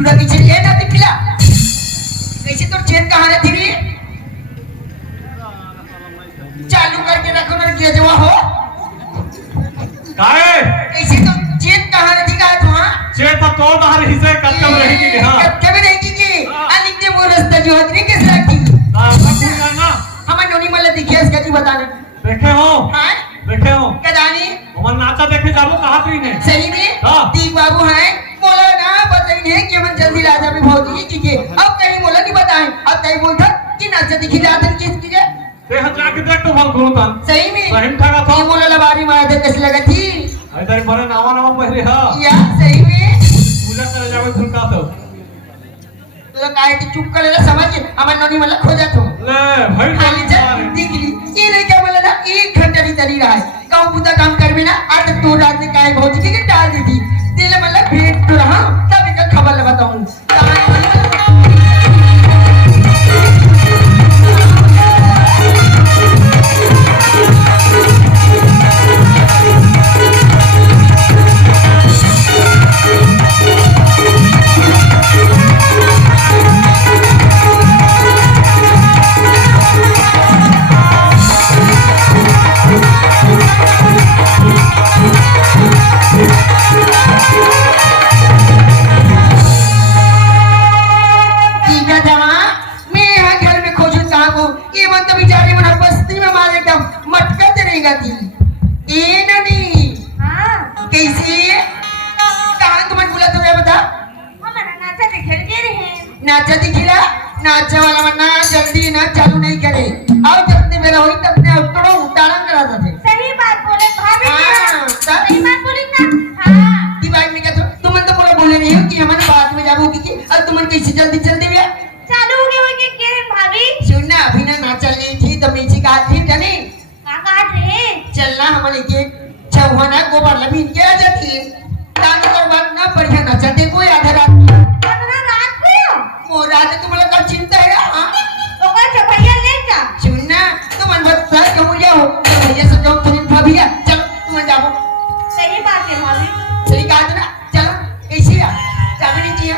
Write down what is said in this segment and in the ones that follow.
तुला की चेन ये ना तिला कैसे तो चेन कहाँ रहती रे चालू करके रखो ना किया जवा हो काय कैसे तो चेन कहाँ रहती का तुम चेत तो दहर हिसे कत्कम रहेगी हां कब रहेगी की अनिक ने वो रास्ता जो हतरी कैसे रखी ना हमें नोनी मल्ला दिखिया इसका जी बताना देखे हो हां देखे हो कदानी हमन नाचा देखे जाबो कहां तू ने सही में तीक बाबू है बोला ना बताई ने कि हम जल्दी राजा में भौजी जी के अब कहीं बोला नहीं बताएं अब कहीं बोलता कि नाचा दिखी जातन किस की ते हजा के देख तो भल गुणतन सही में सही ठगा था ये बोला लबारी मार दे कैसे लगा थी इधर बड़े नावा नावा पहले हां या सही में पूजा करे जावे खुलका तो काय की चुप कर ले समझ हमन नोनी मला खोजा तो ले भाई खाली जा दिख ली ये नहीं क्या बोला ना 1 घंटा नहीं तरी रहा है कहूं बुता काम कर भी ना आज तो रात में काय भौजी के डाल दी थी दिल मतलब भेंट तो रहा तब का खबर बताऊं नाचा दिखिला नाचा वाला वरना जल्दी ना चालू नहीं करे और जब ने मेरा होई तब ने उतरो उतारन करा थे सही बात बोले भाभी सही बात बोली ना हां दिवाई में क्या तुम तो पूरा बोले नहीं हो कि हमारे बात में जाबो की अब तुम कैसे जल्दी जल्दी में चालू हो गए होंगे किरण भाभी सुन ना अभी ना नाचा ली थी तो मीठी का थी जाने का काट रहे चलना हमारे के चौहाना गोबर लमीन के आ जाती तान करवाना ना बढ़िया नाचा दे कोई आधा रात मोरा तो तुम्हाला का चिंता है हां तो का चपड़िया ले जा सुनना तुम मत सर कहूं जाओ भैया से जाओ तुम भाभी चल तुम जाओ सही बात है भाभी सही कहा ना चलो कैसी है जाबे नहीं किया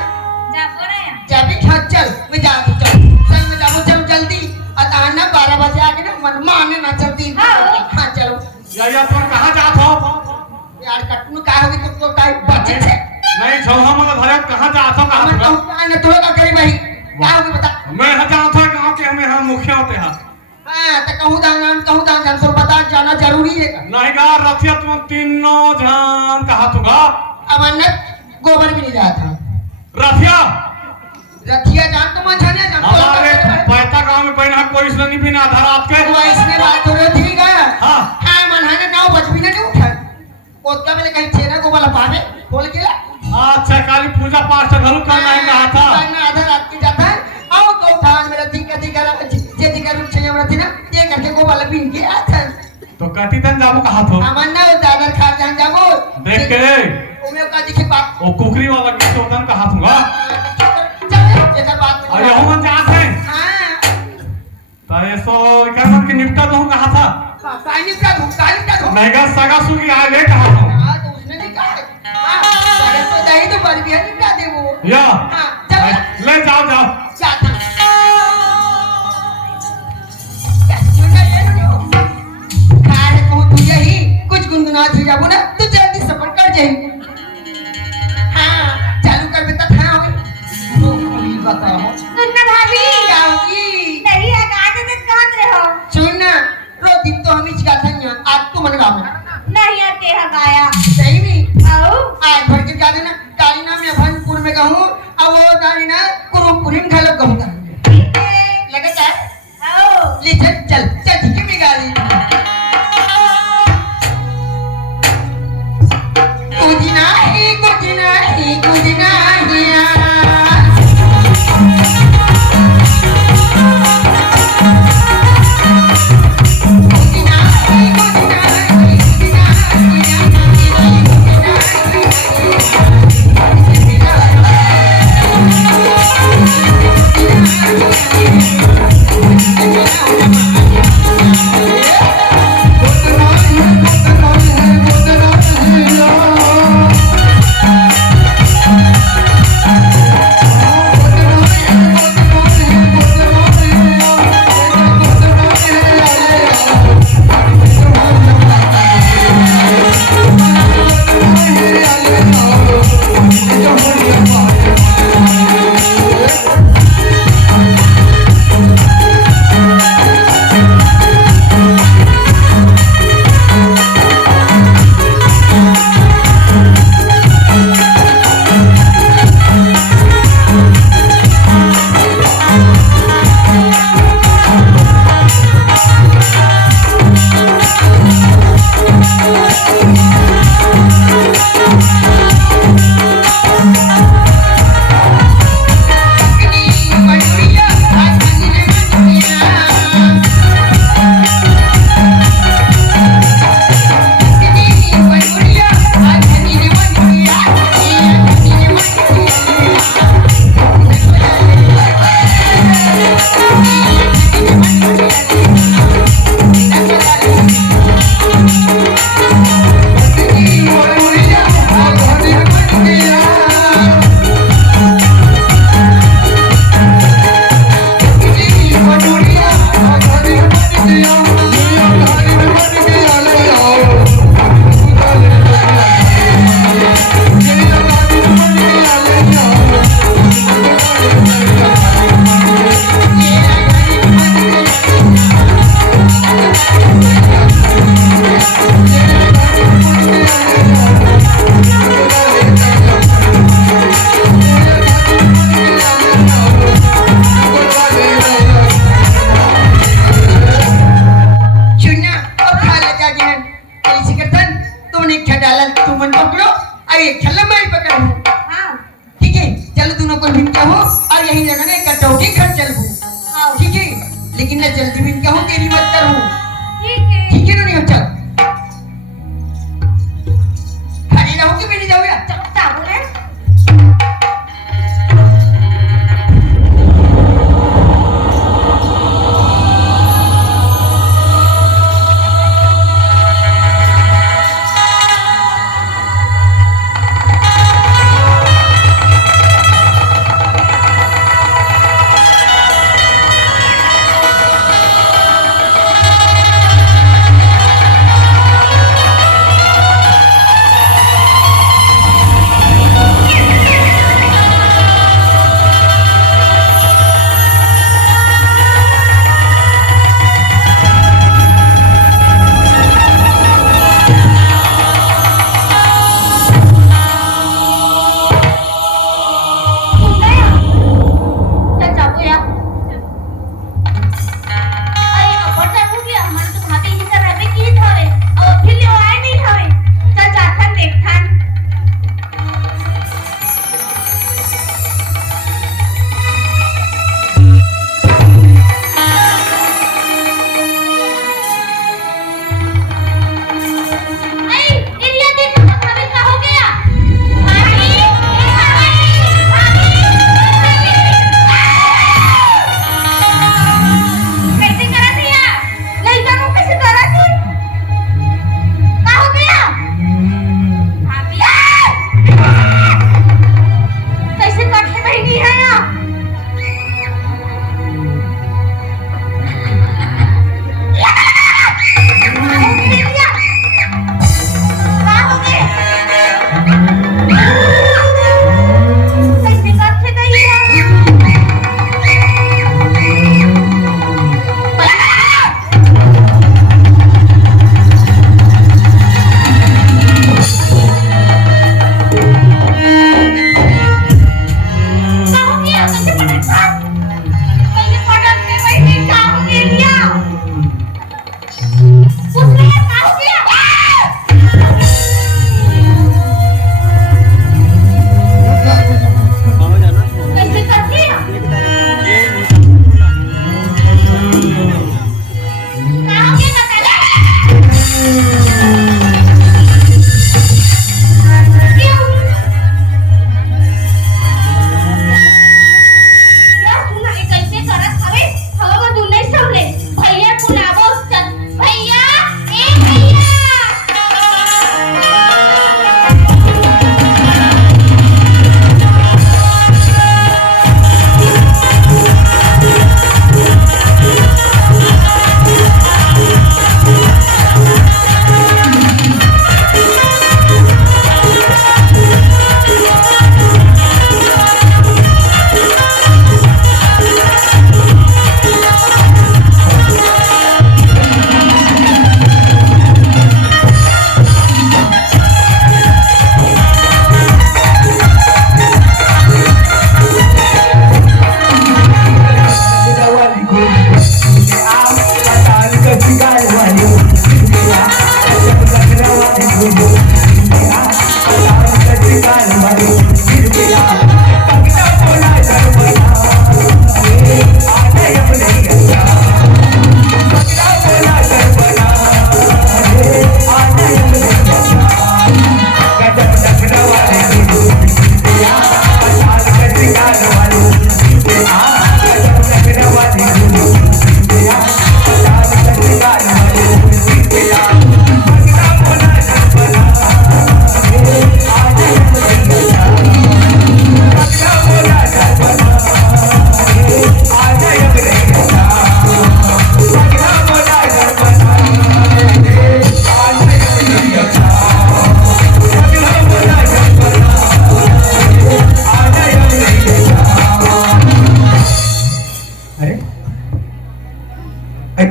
जा बोले जाबे खा चल मैं जा चल संग में जाओ चल जल्दी अताना 12 बजे आके ना मन माने ना चलती हां चलो या तुम कहां जात हो यार कटनु का होगी तो काय बचे से नहीं छौहा में धरे कहां जात हो हम तो थोड़ा का करी भाई क्या होगी बता मैं हजा था गांव के हमें हम मुखिया होते हैं हां तो कहूं दान तो बता जाना जरूरी है नहीं गा रथिया तुम तीनों जान कहा तुगा अमरनाथ गोबर भी नहीं जाता था रथिया जान तो मन जाने जान हमारे पैता गांव में पहना कोई इसने बिना आधार आपके वो इसने बात हो रही थी का हां मन है ना 9 बज भी नहीं उठा ओतका में कहीं छेना को वाला पावे बोल के अच्छा काली पूजा पाठ से घरू करना है कहा था करना आधा रात की जाता है आओ को थान मेरा दी करा जे दी कर छे हमरा थी ना ये करके को वाला पिन के आता तो कटी तन जाबो कहा थो हमन ना दादर खा जान जाबो देख के ओमे का दिखे बात ओ कुकरी वाला के तो तन कहा थूंगा चल ये बात अरे हम जात है हां तो ये सो क्या मन के निपटा दो कहा था काई निपटा दो नहीं गा सगा सुगी आ ले कहा था हां तो उसने नहीं कहा हां तो दही तो बन गया निपटा दे वो या हां चल ले जाओ जाओ जाता सुनना ये नो खाए को तू यही कुछ गुनगुना थी जाबो ना तू जल्दी सफर कर जाई हां चालू कर बेटा था होगी तो कोई बताओ सुनना भाभी क्या होगी नहीं है गाते तक काट रहे हो सुन रो दिन तो हम ही गाता है आज तू मन गाओ नहीं आते है गाया सही में आओ आज भर के गा देना काली नाम या भनपुर में कहूं अब वो गाड़ी ना कुरुपुरी में खलक कहूं लगा क्या आओ ले चल ठीक है मैं गा ली कुदिना हिया Yeah. जाऊँ और यही लगने कटौती घर चलूँ आओ ठीक है लेकिन न जल्दी भी कहूँ देरी मत करूँ ठीक है नहीं चल खड़ी रहूँ कि मिली जाऊँ यार चलो जाओ रे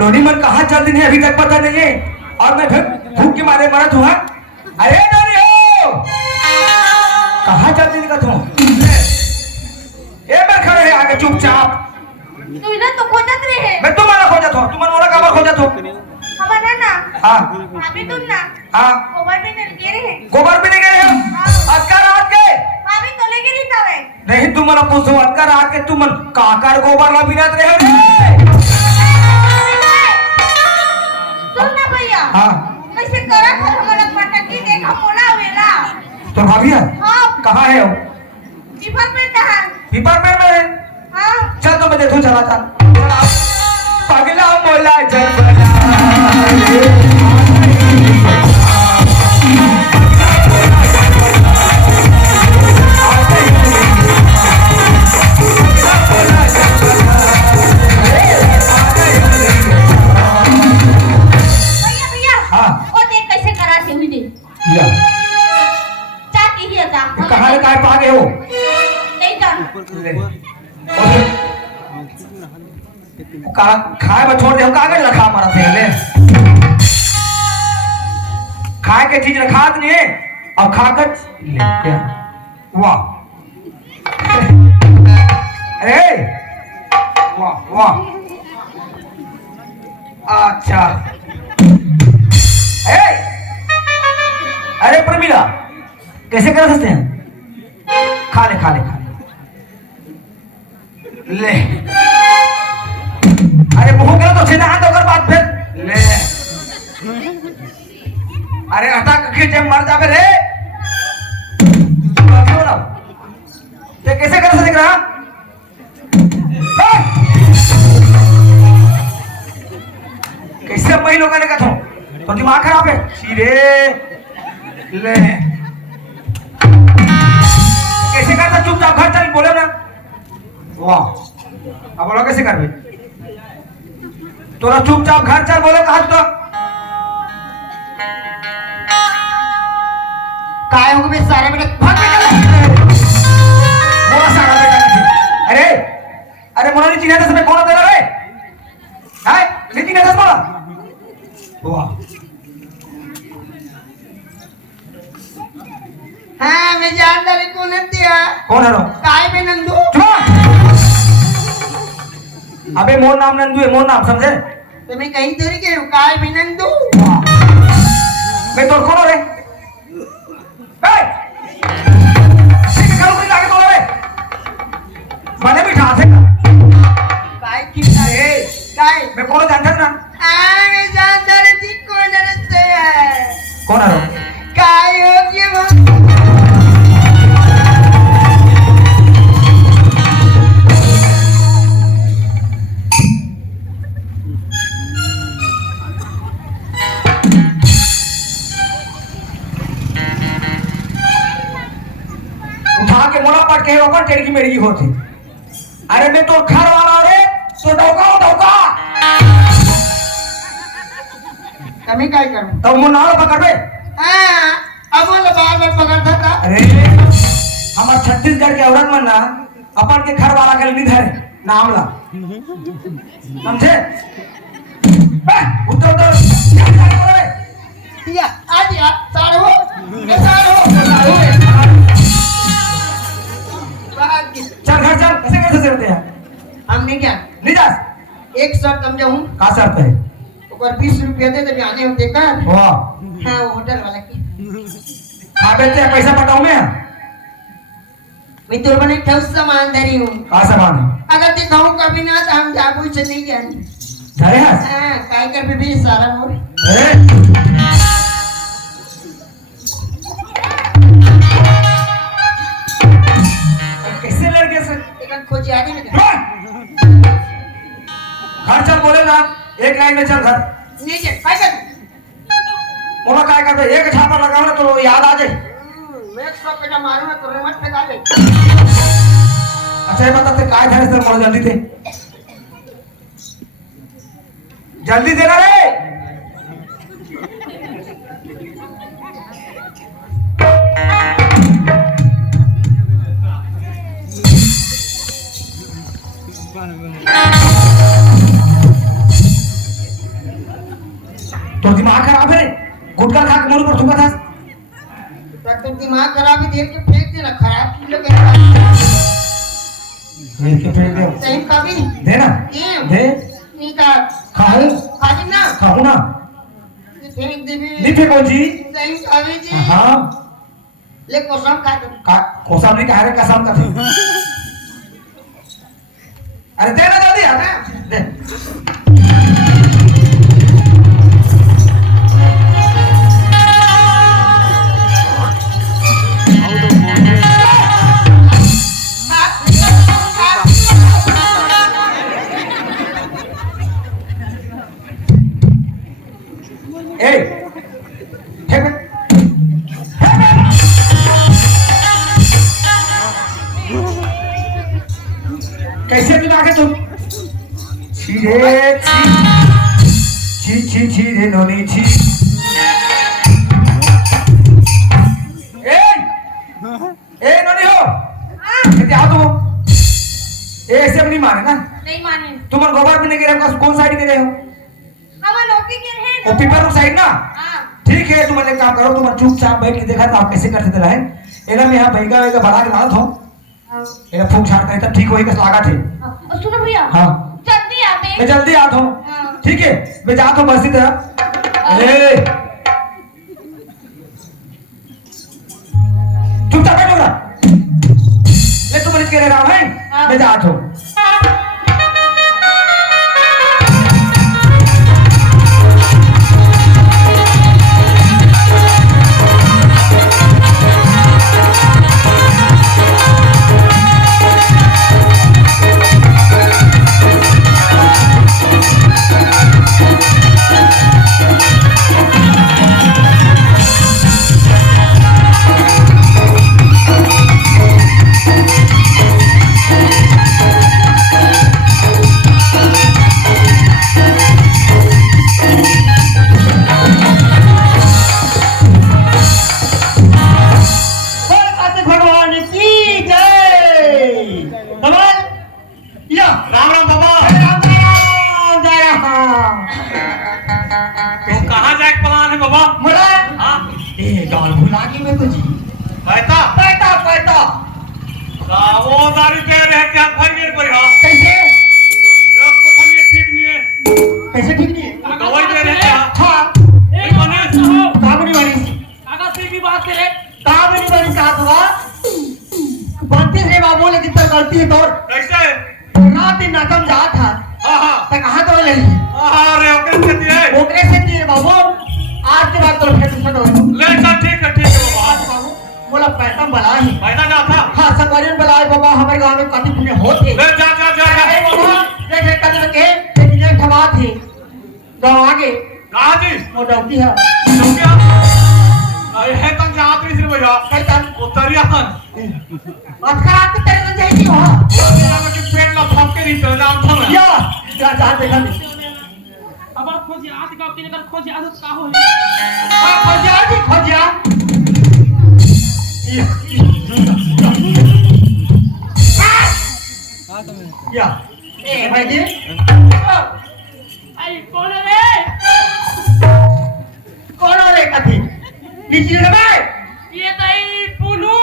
नोनी मन कहाँ चल दिन है अभी तक पता नहीं है और मैं फिर भूख के मारे मरत हुआ। अरे नोनी हो कहाँ चल दिन का तू ए मैं खड़े है आगे चुपचाप तू ना तो खोजत रहे मैं तुम्हारा खोजत हो तुम मोला काबर खोजत हो हमारा ना हाँ भाभी तुम ना हाँ गोबर में नहीं गए रहे गोबर भी नहीं गए हो आज का रात के भाभी तो लेके नहीं तवे नहीं तुम मला पूछो अक्कर आके तू मन काकर गोबर ला बिनात रहे रे सुन ना भैया हां कैसे करा था हमारा पटकी देखा मोला वेला तो भाभी है हां कहाँ है वो डिपार्टमेंट कहां डिपार्टमेंट में है हां चल तो मैं देखूं चला था पगला मोला जरबला भैया भैया हाँ। ओ देख कैसे करा थे हुई दे या चाटी ही था कहाँ है काय पागे हो नहीं था का खाए में छोड़ दे हम कागज रखा हमारा थे ले खाए के चीज रखा नहीं है अब खाकर ले क्या वाह अरे वाह वाह अच्छा ए अरे प्रमिला कैसे कर सकते हैं खा ले खा ले खा ले ले अरे मुंह करो तो सीधा हाथ होकर बात फिर ले अरे हटा के जब मर जावे रे ये कैसे कर सकते रहा कैसे मई लोगों ने कहा तो दिमाग खराब है सीधे ले कैसे करता चुपचाप घर चल बोले ना वाह अब बोलो कैसे कर भाई तोरा चुपचाप घर चल बोलो कहा तो काय हो गए सारे बेटा भाग बेटा मोरा सारा बेटा अरे अरे मोरा नहीं चिन्हा था समय कौन दे रहा है हाय नहीं चिन्हा था मोरा वाह हाँ मैं जान डाली कौन है दिया कौन है रो काय में नंदू अबे मोर नाम नंदू है मोर नाम समझे तो मैं कहीं तेरी के काय में नंदू मैं तो कौन रे ए ठीक है कोई लाके बोल रे मैंने भी ठाते काय की काय मैं कौन जानता ना हाँ मैं जान डाली थी कौन है कौन है रो काय हो गया उठा के मोला पट के ओकर टेढ़ी की मेरी होती अरे मैं तो घर वाला रे तो डौका कमी काय करूं तब मुन्ना पकड़ बे हाँ अब वो बार बार पकड़ता था अरे हमार छत्तीसगढ़ के औरत मन ना अपन के घर वाला के नहीं धरे नाम ला समझे उतर उतर क्या कर रे या आज यार सारो सारो चल घर चल कैसे कैसे होते हैं हमने क्या नहीं जा एक शर्त समझा हूँ का शर्त है और 20 रुपया दे तभी आने होते कर वाह हाँ वो होटल वाला की खा बेचते हैं पैसा पटाऊ में मैं तो बने ठोस सामान धरी हूँ का सामान है अगर ते कहूँ कभी ना तो हम जाबू से नहीं जाने धरे हैं हाँ काय कर भी सारा मोर अरे कैसे लड़के से एक खोज आगे में घर चल बोले ना एक लाइन में चल घर नहीं जा काय कर मोला काय करते एक छापा लगाओ ना तो याद आ जाए मैं सब बेटा मारू ना तो मत फेंका ले अच्छा ये बताते काय धरे सर मोला जल्दी दे जल्दी देना रे तो दिमाग खराब है गुटखा खा के मुंह पर थूका था तब तो दिमाग खराब ही देख के फेंक देना खराब की लोग लेके फेंक दे सही कभी दे ना ये दे नहीं का खाऊं खाली ना खाऊं ना फेंक दे भी नहीं फेंको जी सही कभी जी हाँ ले कसम खा दो का कोसाम नहीं कहा रे कसम का अरे दे ना जल्दी यार दे ए हे कैसे दिमाग है तुम छी रे छी रे नोनी छी ए नोनी हो कहते आओ तुम ऐसे नहीं माने ना नहीं माने तुम गोबर में नहीं गिरे कौन साइड गिरे हो हम नौकरी के हैं वो पीपर साइड ना हां ठीक है तुम एक काम करो तुम चुपचाप बैठ के देखा तो आप कैसे करते रहे एना में यहाँ बैगा बैगा बड़ा के लात हो एना फूक छाड़ करे तब ठीक होई के लागा थे और सुनो भैया हाँ जल्दी आते मैं जल्दी आता हूँ हाँ। ठीक है मैं जाता हूँ बस की तरफ ए चुपचाप बैठो ना ले तुम बच के रह रहा हूँ हाँ। मैं जाता हूँ राम राम बाबा तो कहाँ जाए के प्लान है बाबा हाँ कहता वो दारू के रहे क्या भाई मेरे पर हाँ लोग को हम ये ठीक नहीं है दवाई दे रहे हैं एक मनीष काका से भी बात करे गलती है तोर कैसे रात दिन नकम जात था हाँ हाँ त कहां तो ले अरे ओके से दिए ओकरे से दिए बाबू आज के बाद तो फिर सुन दो ले चल ठीक है बाबा बोला पैसा बला ही फायदा ना था हां संगरियन बलाए बाबा हमारे गांव में काफी पुण्य होते ले जा जा जा अरे बाबा देख कदम के ये ठमा थे गांव आगे कहाँ जी वो डौकी है तो क्या अरे है तक जात नहीं सिर्फ भैया कैतन उतरिया हन अखरा के तेरे से जाई हो वो मेरा के पेट में फंस के नहीं चल जाम था या जा देखा अब खोज आज का अपने कर खोज आज का हो खोजा या ए भाई जी आई कौन रे कौन रे कथी नीचे रे भाई ये दई पुलू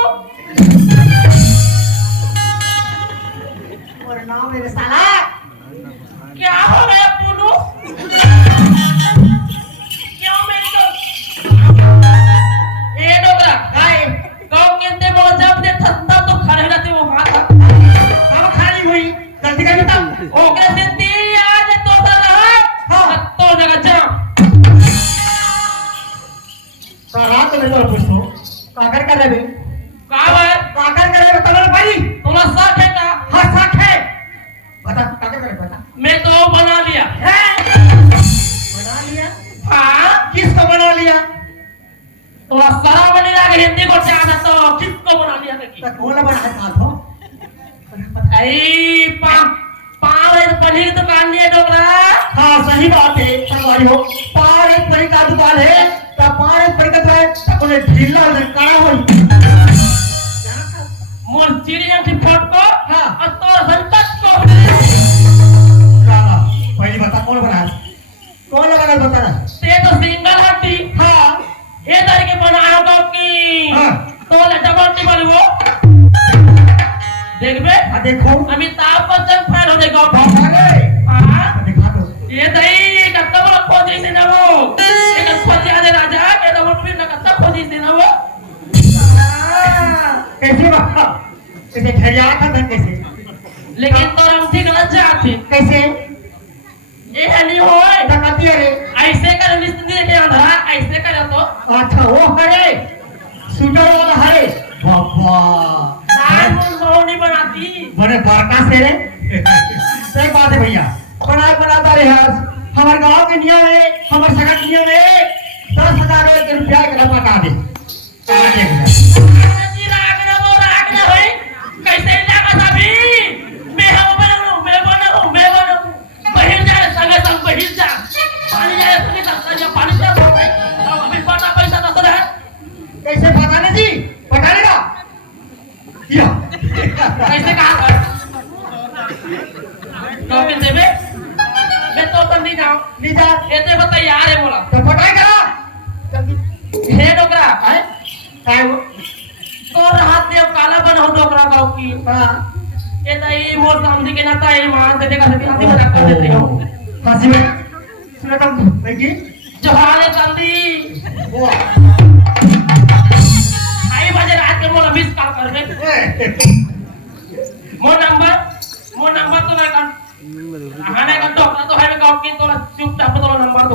और नाम मेरे साला क्या हो रहा है पुलू क्यों मेरे को ए डोगरा गाय गांव के अंदर बहुत जब से ठंडा तो खड़े रहते वो हाथ हम खाली हुई गलती कर बेटा ओके से ती आज तो रहा हाँ। तो जगह जा तो रात में तो पूछो काकर कर रहे का है काकर कर रहे तो भाई तुम्हारा साथ है का हां साख है बता काकर कर बता मैं तो बना लिया बना लिया हाँ किसको बना लिया तो सारा बने लगे हिंदी को चाहता तो किसको बना लिया कि तो कौन बना है साथ हो आई पाव पनीर दुकान लिए डोगरा हाँ सही बात है हमारी हो पार एक परी का दुकान है तो पार एक परी का तो है तो कोई ढीला लड़का हो मोर चिड़िया की फोटो हाँ। और तो संकट को रामा पहली बता कौन बना है कौन लगा बता ते तो सिंगल हड्डी हाँ ये तरीके बनाया हो कि हाँ। तो ले डबल टिबल वो देखबे देखो अमिताभ बच्चन फैन हो देखो अरे हां दिखा दो ये दही कत्ता बड़ा खोजी से ना वो ये खोजी आने राजा के डबल फिर ना कत्ता खोजी से ना वो कैसे बाबा कैसे ठहरिया था धन कैसे लेकिन तोरा उठी गलत जाते कैसे ये है नहीं होए डकैती है रे ऐसे कर निस्ती के अंधा ऐसे करे तो अच्छा वो है शूटर वाला है बाबा नाम बहु नहीं बनाती बड़े बड़का से रे सही बात है भैया बनाता रे आज हमारे गांव के नियम है हमारे सगा नियम है 10,000 रुपया के रपा का दे जी राग ना भाई कैसे लगा अभी मैं बनूं बहिर जा संगे संग बहिर जा पानी जाए सुनी सकता जब पानी से अब अभी पता पैसा तो है कैसे बताने जी बताने का या कैसे कहा कर कब के देबे मैं तो नहीं जाऊं नहीं जा ऐसे बता यार है बोला तो पटाई करा हे डोकरा है काय वो तो हाथ में काला बन हो डोकरा गांव की हां ये नहीं वो सामने के नाता है मान देने का हाथी मजाक कर देते हो फांसी में सुना तुम देखिए जोहारे चांदी वो आई बजे रात के मोला मिस कॉल कर दे मोर नंबर तो ना कर हाने का डॉक्टर तो है गांव की तो चुपचाप तो नंबर दो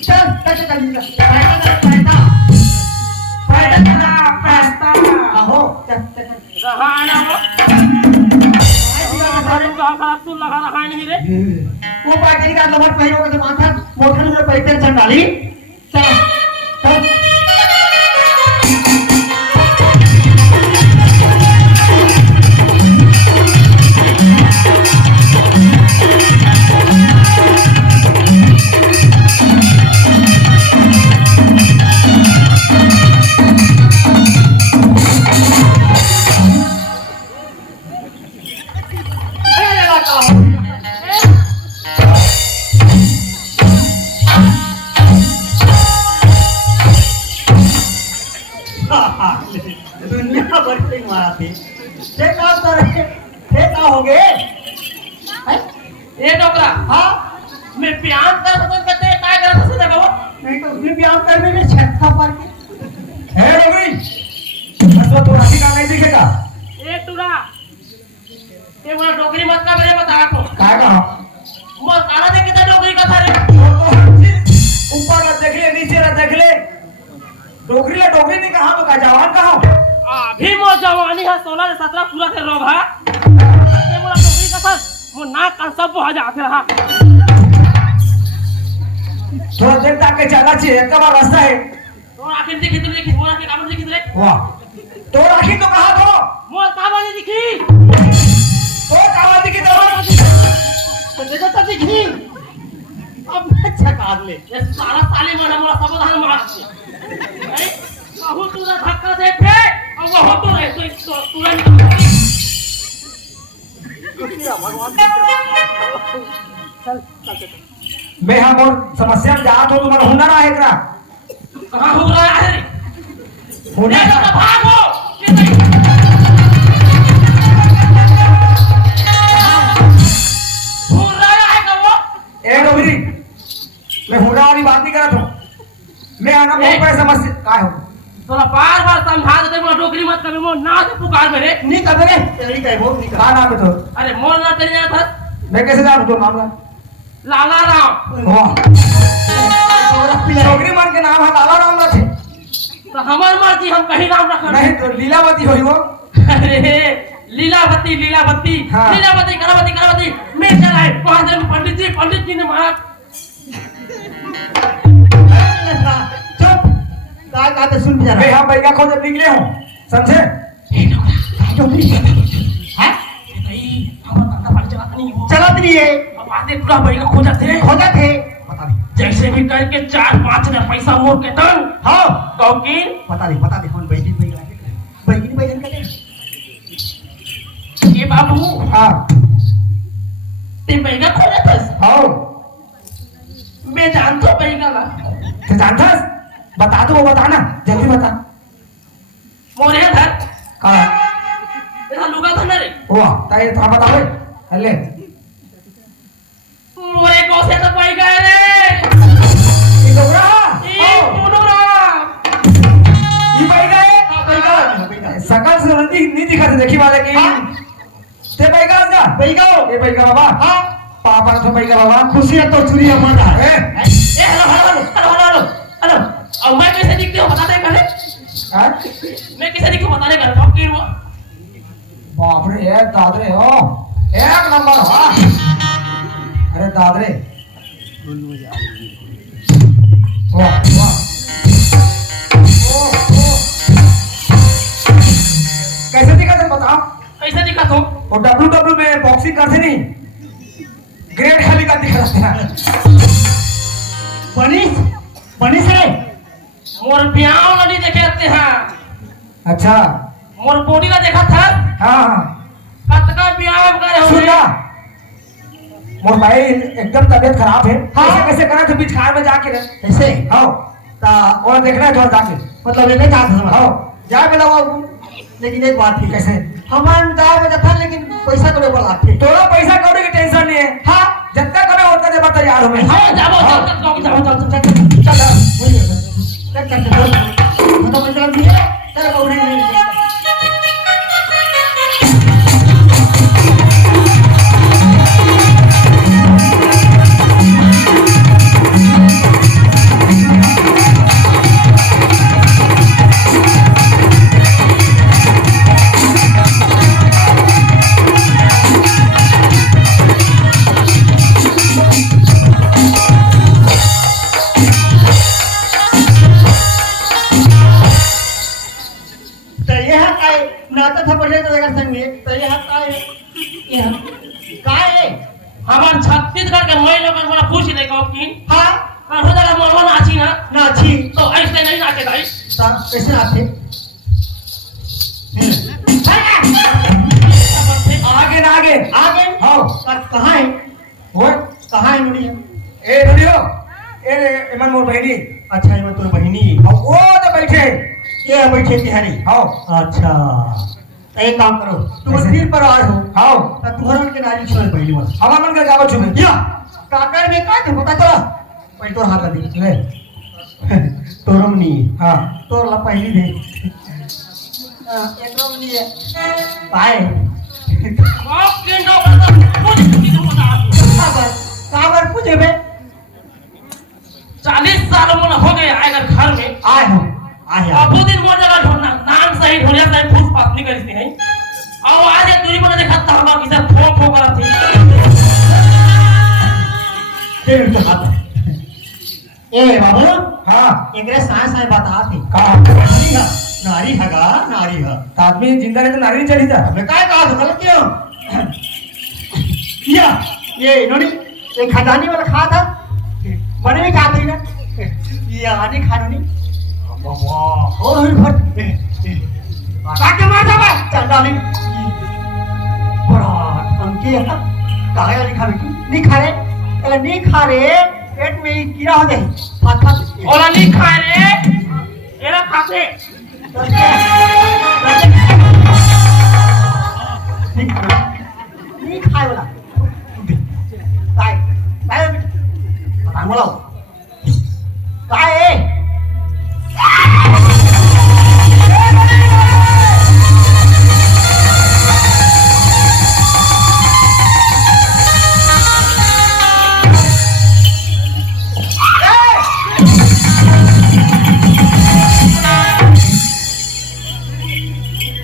चल पैसा आहो रहाना वो लगा रहा नहीं रे वो पार्टी का नंबर पहिरो के माथा मोखन में पैसे चंडाली चल चल दुनिया भर से मारते ये काम कर ये का हो गए ये डोकरा हां मैं प्यार कर सकता कहते काय कर सकता देखो नहीं तो उसने भी आप करने में छक्का पर के है डोगरी असवा तो राशि का नहीं दिखेगा ए टुरा ये वो डोकरी मत का मेरे बता को काय का मोर काला दे कितना डोकरी का था रे ऊपर ना देख ले नीचे ना देख ले डोगरी नहीं कहा तो का जवान कहा अभी मोर जवानी है 16 से 17 पूरा से रोग है ये मोला डोकरी का था वो नाक कान सब बहा जाते रहा थोड़ा देर तक के चला चाहिए एक बार रास्ता है तो आखिर देखी मोरा के काम देखी रे वाह तो राखी तो कहा तो मोर का वाली दिखी तो कहा थी कि तो देखो तो दिखी अब छक्का ले ये सारा साली मना मोरा सब धान मार दे कहू तूरा धक्का दे थे और वो तो रहे तो तुरंत मैं हम और समस्या में जात हो तुम्हारा हुनर है एकरा कहां हो रहा है रे हुनर ये तो भागो हो रहा है का वो ए डोगरी मैं हुनर वाली बात नहीं कर रहा हूं मैं आना बहुत बड़ा समस्या काय हो तोरा बार समझा देते मोर डोकरी मत कभी मोर ना से पुकार मेरे नहीं कर रे तेरी कह वो नहीं कर का नाम है तो अरे मोर ना तेरे जाना था मैं कैसे जानूं तो नाम है लाला राम वाह डोगरी मन के नाम है लाला राम ना थे तो हमार मर्जी हम कहीं नाम रखा नहीं तो लीलावती होई वो अरे लीलावती हाँ। लीलावती करावती मैं चला है वहां से पंडित जी ने मारा चुप काय का तो सुन जरा मैं हम बैगा खो जब निकले हूं समझे हैं भाई हमारा काका भाई चला नहीं हो चलत नहीं है अब आते पूरा बैगा खो जाते हैं खोजा थे पता नहीं जैसे भी करके 4-5 ने पैसा मोड़ के तन हां कौकी पता नहीं कौन बैठी बैगन का ये बाबू हां ते बैगा खो जाते आओ मैं जानता बैगा ना तो जानता बता दो वो बताना जल्दी बता मोरे धर का ऐसा लुगा था ना रे वाह ताई तो बताओ हल्ले मोरे को से तो पाई गए रे ये डोगरा ये पुनरा ये बैगा सकल से नहीं दिखा देखी वाले की ते बैगा ए बैगा बाबा हाँ पापा तो बैगा बाबा खुशी है तो चुरी मर रहा है हेलो अब मैं कैसे दिखती हूँ बता दे पहले हाँ? मैं कैसे दिखती हूँ बता दे कर फकीर वो बाप रे ये दादरे हो एक नंबर हो अरे दादरे वाह वाह कैसे दिखा तुम बताओ कैसे दिखा तुम वो डब्ल्यू में बॉक्सिंग करते नहीं ग्रेट खाली का दिखा रहा है बनिस है मोर ब्याह नहीं देखे रहते हैं अच्छा मोर बॉडी का देखा था हाँ हाँ कतका ब्याह करे सुन ना होंगे मोर भाई एकदम तबीयत खराब है हाँ। कैसे कैसे करा तो बीच खार में जाके रह ऐसे हाँ ता और देखना है जोर जाके मतलब लेने जाते हैं हाँ जाए बेला बाबू लेकिन एक बात थी कैसे हमान जाए बेला था लेकिन पैसा तो बोला थे तोरा पैसा कौड़ी की टेंशन नहीं है हाँ जितना करे उतना देवा तैयार हूँ मैं हाँ जाओ हाँ। हमार छत्तीसगढ़ के मैं लोग बड़ा पूछ ले कहो कि हाँ कर हो जाएगा मोरवा नाची ना नाची तो ऐसे नहीं नाचे भाई कैसे नाचे आगे ना आगे आगे हाँ कहाँ है वो कहाँ है मुड़िया ए ढूंढियो ए मन मोर बहनी अच्छा ये तो बहिनी हाँ, वो तो बैठे ये बैठे तिहारी हाँ अच्छा एक काम करो तुम कैसे? तीन पर आए हो हाँ तो तुम्हारा मन के नारी छोड़ पहली बार हमार मन का जावो छुमे या काकर में का थे पता चला पहले तो हाथ दे ले तोरम नी हाँ तोर ला पहली दे एक रोम नी है पाए बाप के नो बता पूछ की तुम बता काबर पूछे बे 40 साल मन हो गए आएगा घर में आए हो आए अब वो दिन वो जगह ढूंढना नाम सही ढूंढिया सही फूस पास नहीं करती है और आज एक दूरी पर देखा था हम किसे ठोक ठोक रहा थी फिर तो हाथ ए बाबू हाँ एकरे साए साए बता थे कहा नारी हगा नारी है तो आदमी जिंदा रहे तो नारी नहीं चढ़ी था हमने काय कहा था गलत क्यों या ये इन्होंने एक खजानी वाला खा था बने में खाते ना ये आने खाने नहीं और फट काके मार दबा चल डाली बड़ा अंके है काहे लिखा बेटी नहीं खा रे अरे नहीं खा रे पेट में कीड़ा हो जाए फट फट और नहीं खा रे एरा खाते नहीं खाए वाला काय काय पता बोलो काय है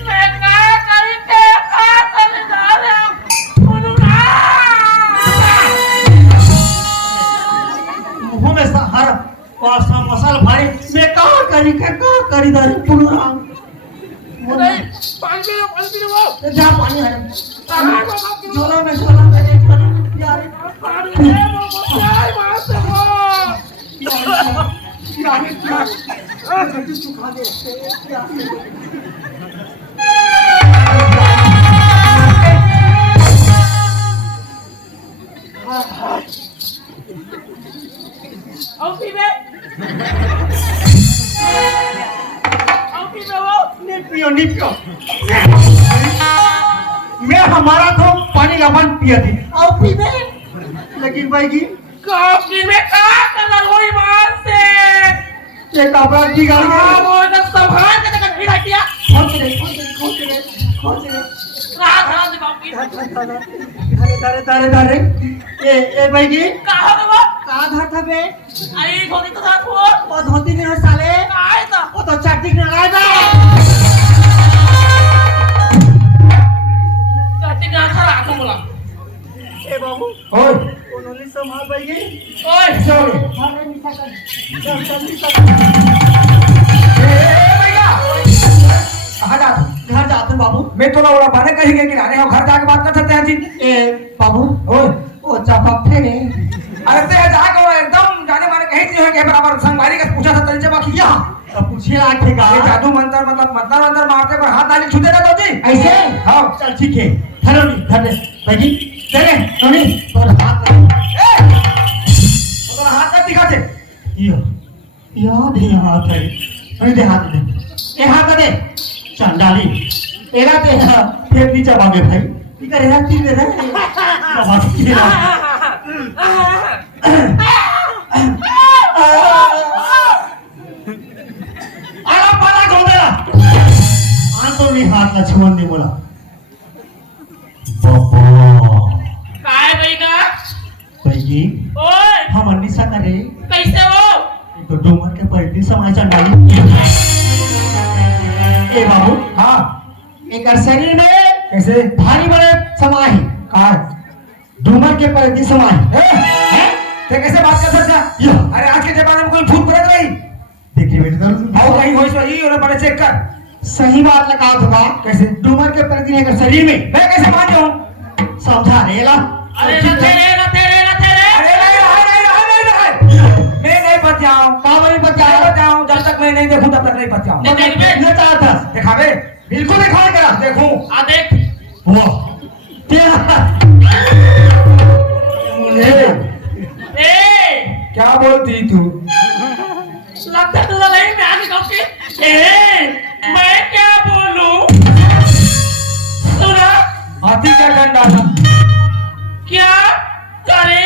मैं क्या करी के आ जा रहा हूं मुंह में हर और सब मसाला भारी मैं कहाँ करी दारी पूरा पानी पी लो जा पानी है झोला में एक कर यार पानी है वो यार मार से वो यार सुखा दे आओ पी बे वो नहीं पियो मैं हमारा तो पानी का बंद पिया थी और पी में लेकिन भाई की कॉफी में का कलर हुई मार से ये कपड़ा की गाड़ी है वो तो संभाल के तक भिड़ा किया खोल के रात रात कॉफी की धरे धरे धरे ए बैगी का हो गो का धात हबे आई धोती तो साथ हो ओ धोती ने साले काय तो ओ तो चाटी ने लगाय बे चाटी ना खरा को बोला ए बाबू ओए कोनोली संभाल बैगी ओए चल भागे निसा कर चल निसा भैया कहाँ जा तू घर जाते बाबू मैं तो ना बाने कहीं गए कि नाने हो घर जाके बात कर सकते हैं जी ए बाबू ओए ओ चापा रे अरे ते जाके वो एकदम जाने माने कहीं नहीं होंगे बराबर संगवारी का पूछा था तरीके बाकी या अब पूछिए आखेगा ये जादू मंत्र मतलब मंत्र मारते पर हाथ डाली छूते ना तो जी ऐसे हाँ चल ठीक है धरो नी धर ले बैगी दे रे नोनी तोर हाथ तो हाथ कर दिखा दे यो दे हाथ है अरे दे हाथ दे ए हाथ दे चंडाली एरा ते फिर नीचे मांगे भाई की करे ना की रे बाबा की ना आला पाला गोंदला आंतोनी हाथ ला छुवन दे बोला बाबा काय भाई का बैगी ओए हम निशा करे कैसे हो तो डोमर के परिधि समाज चंडाली ए बाबू हाँ एक शरीर में कैसे भारी बड़े समाही कार डूमर के परिधि समाही ते कैसे बात कर सकता यो अरे आज के जमाने में कोई भूत प्रेत नहीं देखिए बेटा आओ कहीं होई सही और बड़े चेक कर सही बात लगा होगा कैसे डूमर के परिधि अगर शरीर में मैं कैसे मान जाऊं समझा रेला अरे न तेरे अरे नहीं मैं नहीं बच जाऊं कावरी बचा नहीं बच जाऊं जब तक मैं नहीं देखूं तब तक नहीं बच जाऊं नहीं देख बे न चाहता दिखावे बिल्कुल दिखाई करा देखूं आ देख वो तेरा ए क्या बोलती तू लगता तो नहीं मैं आगे कहती ए मैं क्या बोलूं सुना हाथी का डंडा था क्या करे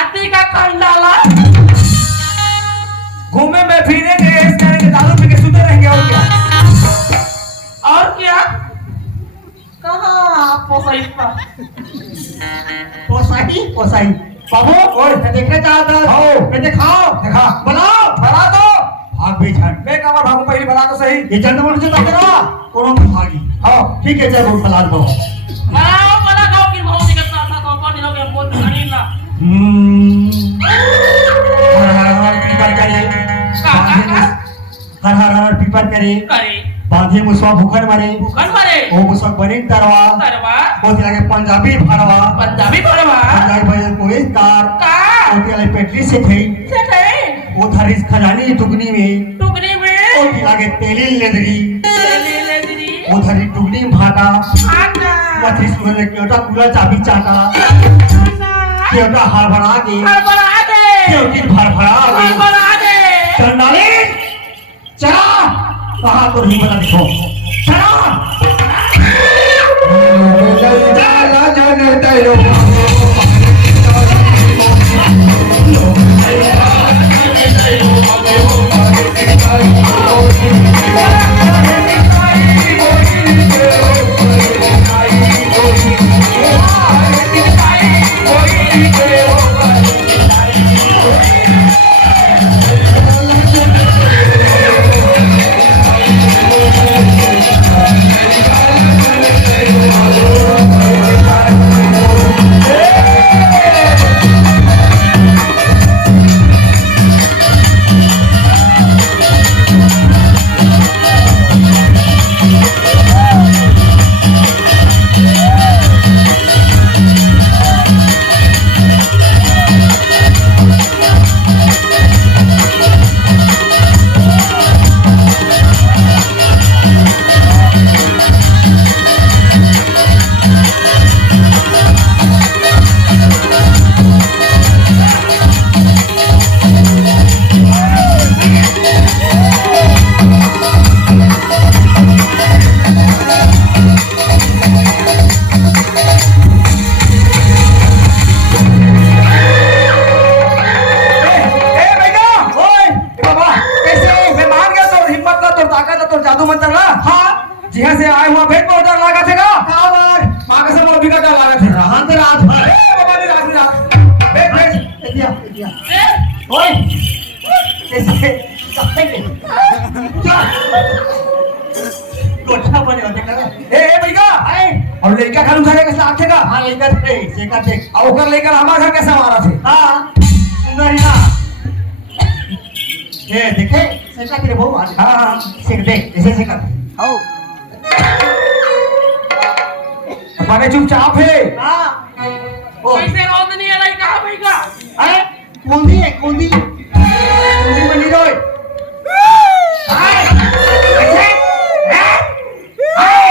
आती का कंडाला घूमे में फिरेंगे ऐसे करेंगे दारू पी के सुते रहेंगे और क्या और क्या कहाँ पोसाई का पोसाई बाबू ओए मैं देखना चाहता आओ। मैं दिखाओ दिखा बुलाओ बता दो भाग भी छन मैं कहाँ भागू पहले बता तो सही ये चंद्रमण से बात करो कोनो में भागी हाँ ठीक है चलो बला दो आओ बड़ा गाँव की भाव निकलता था तो कौन दिनों में बहुत धनी ना हर हर पीपर करे हर हर पीपर करे करे बांधे मुसवा भूखन मारे भूखन मरे ओ मुसवा बने तरवा तरवा ओ तिला के पंजाबी भरवा पंजाबी भरवा पंजाबी भजन पुलिस कार का ओ तिला पेटरी से थई से थे ओ धरिस खजानी टुकनी में टुकड़ी ओ में तिला के तेली लेदरी ले ले दीदी ओ धरी टुकनी में भाटा आटा मथी सुन के केवटा कूला चाबी चाटा केवटा हड़बड़ा के हड़बड़ा दे केवटी भरभरा के हड़बड़ा दे चंडाली चला कहाँ तो नहीं बना देखो चला जन तेरो गोठा बने होते का ए भैया आए और लड़का खालू खाने के साथ का हाँ लेकर थे सेका थे और ओकर लेकर हमारा घर कैसे मारा थे हाँ सुंदर ना ये देखे सेका तेरे बहु आज हाँ हाँ सेक देख ऐसे सेका आओ हमारे चुपचाप है हाँ ओ कैसे रोदनी है लाई कहा भाई का आए कुंदी है कुंदी बनी रोय आए कैसे आए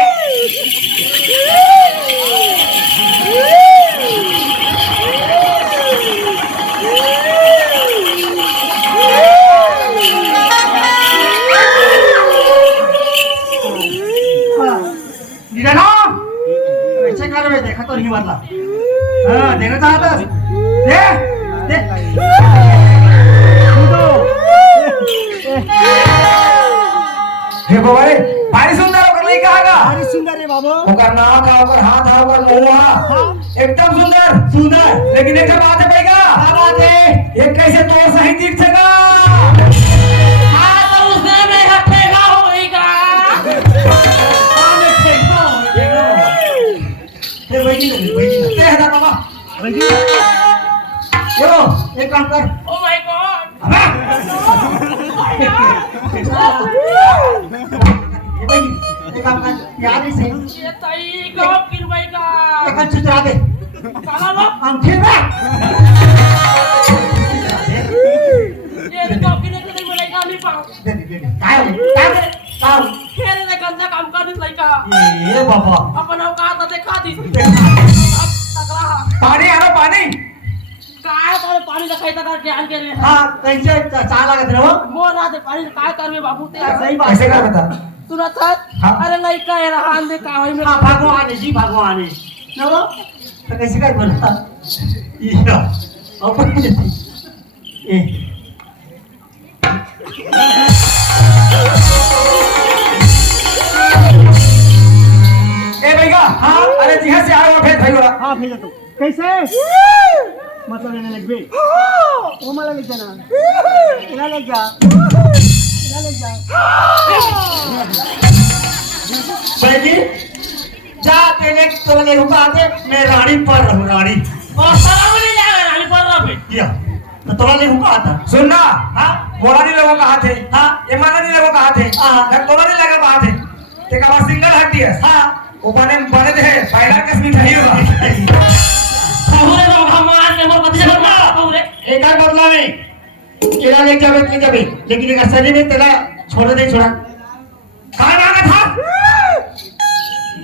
नीरा ऐसे कर रहे देखा तो नहीं बदला हाँ देखना चाहता दे हे बाबा रे भारी सुंदर ओकर लड़का आगा भारी सुंदर है बाबू ओकर नाक आ ओकर हाथ आ ओकर मुंह आ एकदम सुंदर सुंदर लेकिन एक बात है भैया क्या बात है ये कैसे तो सही दिख सका हाँ तो उसने में हटेगा होएगा हाँ मैं फेंकता हूँ ये वही नहीं ते है बाबा वही यो एक काम कर ओ माय गॉड ये वही एक काम कर याद ही सही ये तई को किरवाई का एक अच्छी चला दे काला लो हम खेल रहे ये तो किने के नहीं बोलेगा नहीं पाओ दे काय खेल ने गंदा काम कर लाई का ये बाबा अपन औकात देखा दी अब तकरा पानी आना पानी काय करे पानी दिखाई तक ध्यान के रे हाँ कैसे चाह लागत रहे वो मोर रात पानी काय करबे बाबू ते सही बात कैसे कर बता सुना था हाँ। अरे लइका है रहान दे का होई में हाँ भगवान है जी भगवान है ना वो तो कैसे कर बोला ये अपन ये ए भैया हाँ अरे जी से आ रहा है भाई हाँ भेजा तो कैसे मतलब लेने लग गई वो मला ले जाना इला ले जा इला ले जा बेटी जा तेरे तो ले रुका आते मैं रानी पर रहूं रानी और सलाम नहीं जा रहा रानी पर रहा पे या तो तोला ले रुका आता सुनना हाँ बोला नहीं लोगों कहा थे हाँ ये माना नहीं लोगों कहा थे हाँ। ना तोला नहीं लगा कहा थे ते का सिंगल हड्डी है हाँ वो बने थे पहला किस मिठाई होगा बहुरे लोग हमार के मोर पति जब ना बहुरे एक और बदला नहीं तेरा ले जावे लेकिन एक सजे में तेरा छोड़ दे छोड़ा कहाँ जाना था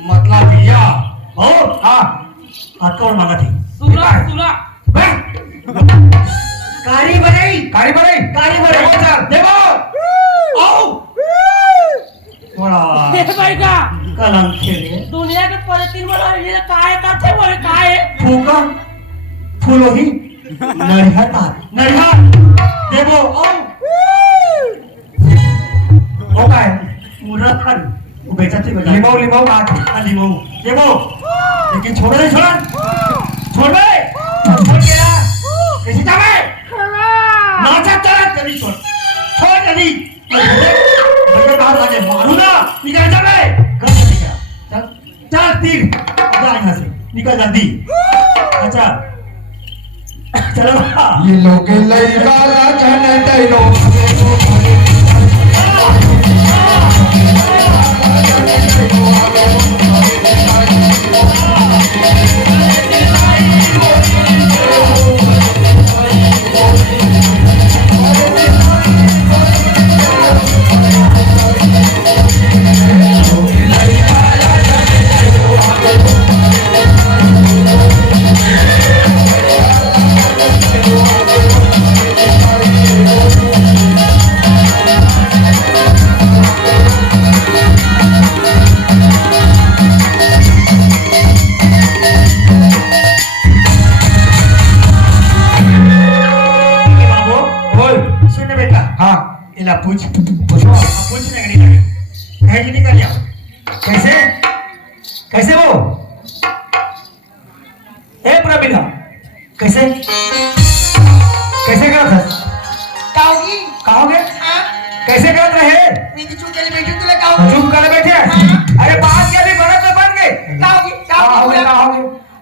मतलब भैया ओ हाँ हाथ कौन मांगा थी सुला सुला कारी बनाई कारी बड़े देखो चल देखो आओ बड़ा हे भाई का कलम खेले दुनिया के परे तीन बड़ा ये काय करते बोले काय फूका फूलो ही नरिहा देखो आओ वो का है पूरा खा वो बेचा थी बजा लिमो कहा थे खाली मऊ देखो लेकिन छोड़ दे छोड़ दे छोड़ के ना कैसे जावे नाचा चला तेरी छोड़ जल्दी बड़े बाहर लगे मारू ना निकल जावे घर से निकल चल चल तीर जा यहाँ से निकल जल्दी अच्छा चलो ये लोग लइका ला जाने दैनो इला पूछ पूछो पूछने का नहीं लगे है कि नहीं कर लिया कैसे कैसे वो ए प्रवीण कैसे कैसे करा था काओगी कहोगे हाँ कैसे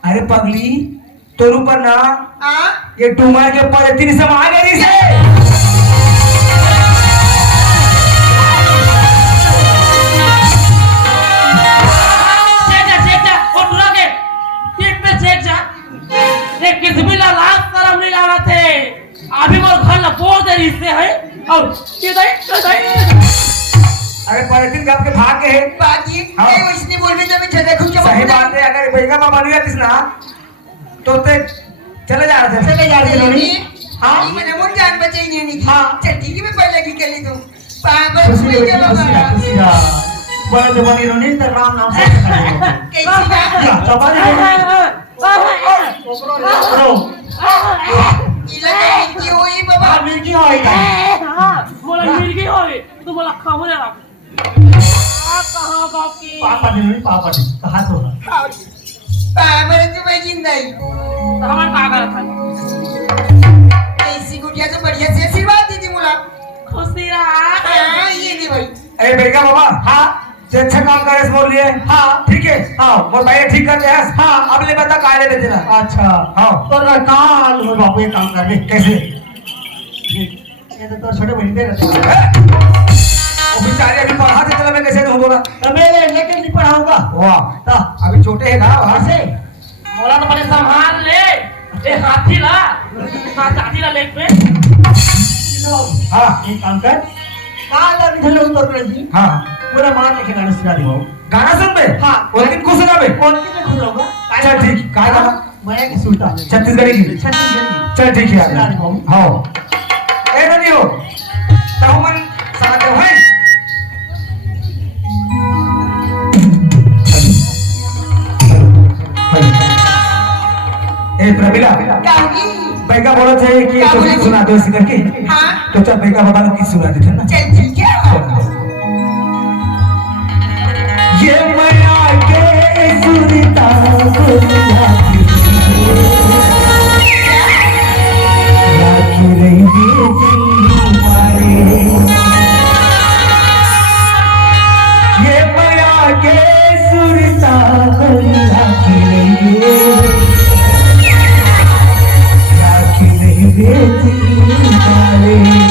अरे पगली तोर ऊपर ना हाँ ये डूमर के ऊपर 3 समा गई से चेक जा और दूरा के पीठ पे चेक जा एक किस्मिला लाख करम नहीं लाना थे अभी वो घर ना बोल दे इससे है और ये दे अरे पॉलिथीन कब के भाग के है बाजी हाँ। ये इसने बोल में जब चले खूब सही बात है अगर बेगा मामा नहीं आती ना तो ते चले जा रहे थे चले जा रहे लोनी हाँ मैंने मोर जान बचाई नहीं थी हाँ। चल ठीक है मैं पहले की कर ली तू पागल खुशी हुई होगी के बाबा खुशी बड़ा जो बनी रोनी तो राम नाम से कैसी बात चपा रो इला की हुई बाबा मिर्गी होएगा मोला मिर्गी होई तू मोला खामले ला कहां बाप की पापा ने कहा तो पागल तू मैं जिंदा ही हमार पागल था ऐसी गुड़िया तो बढ़िया से आशीर्वाद दी थी मुला खुशी रहा हाँ ये नहीं भाई अरे बेगा बाबा हाँ से अच्छा काम करे बोल लिए हाँ ठीक है हाँ बोल भाई ठीक करते हैं हाँ अब ले बता काहे ले देना अच्छा हाँ तो कहाँ लो बापू ये काम कर रहे कैसे ये तो छोटे बहन दे रहते वो बेचारे अभी पढ़ा थे चलो मैं कैसे दूं बोला तो मैं लेके नहीं पढ़ाऊंगा वाह तो अभी छोटे हैं ना वहां से मोला तो बड़े संभाल ले ए हाथी ला हाथी ला लेक पे हाँ एक काम कर काल अभी चलो तो जी हाँ पूरा मान के गाना सुना दियो गाना सुन बे हाँ। उस दिन को सुना बे कौन से खुद रहूंगा चल ठीक काय गाना मैं की सुनता छत्तीसगढ़ी की छत्तीसगढ़ चल ठीक है सुना दियो हाँ ए नहीं हो तो मन साथ है ए प्रमिला काउगी बैगा बोला थे कि क्या तो बोले थे? सुना दो इसी करके हाँ तो चल बैगा बता दो किस सुना देते ना चल ठीक है ये माया के सुरता दुनिया की रही तुम्हारे ये माया के सुरता दुनिया की रही तुम्हारे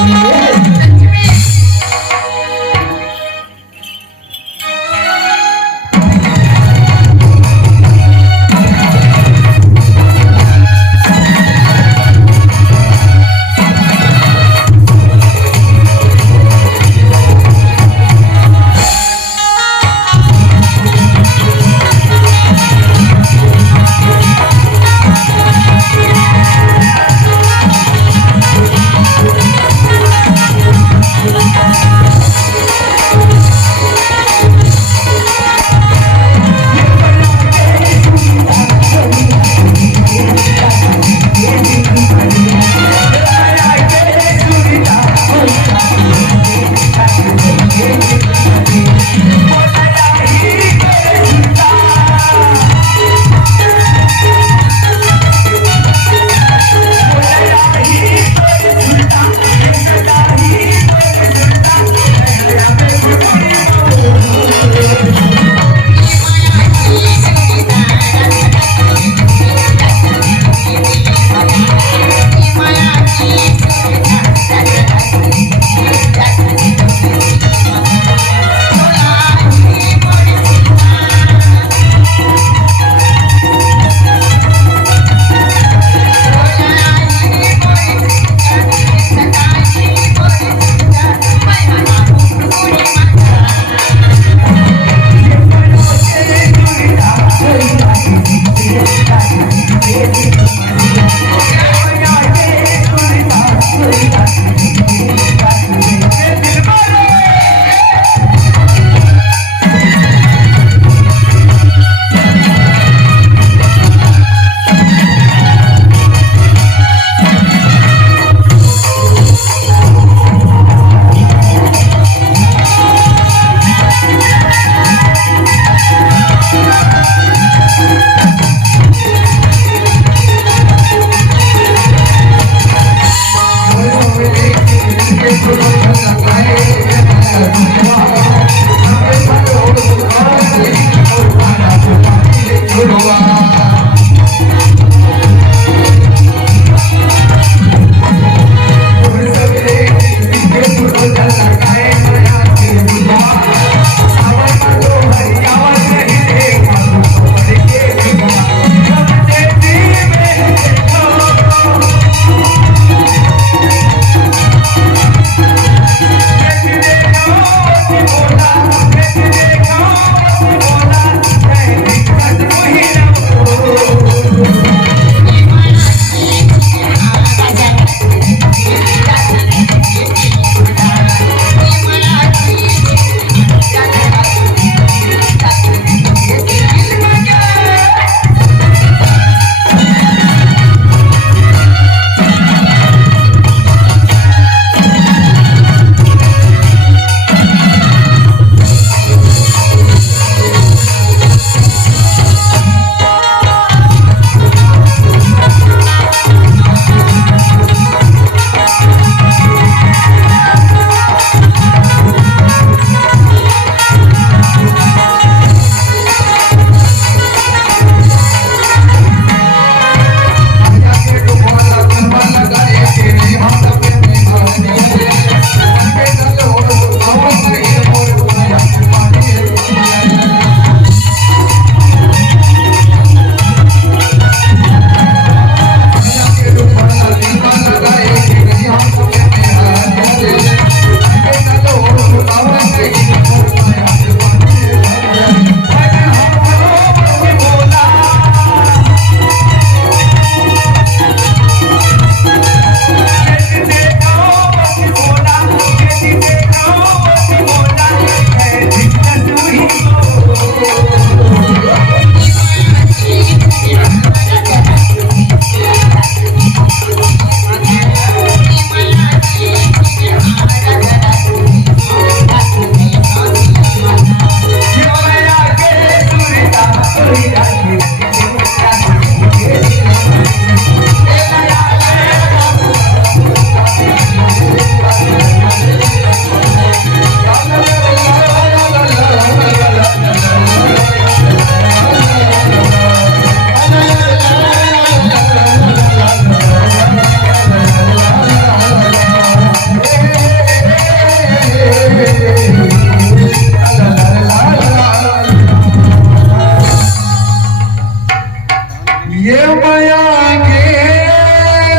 जागे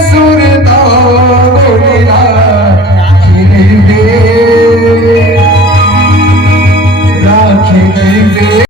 सुर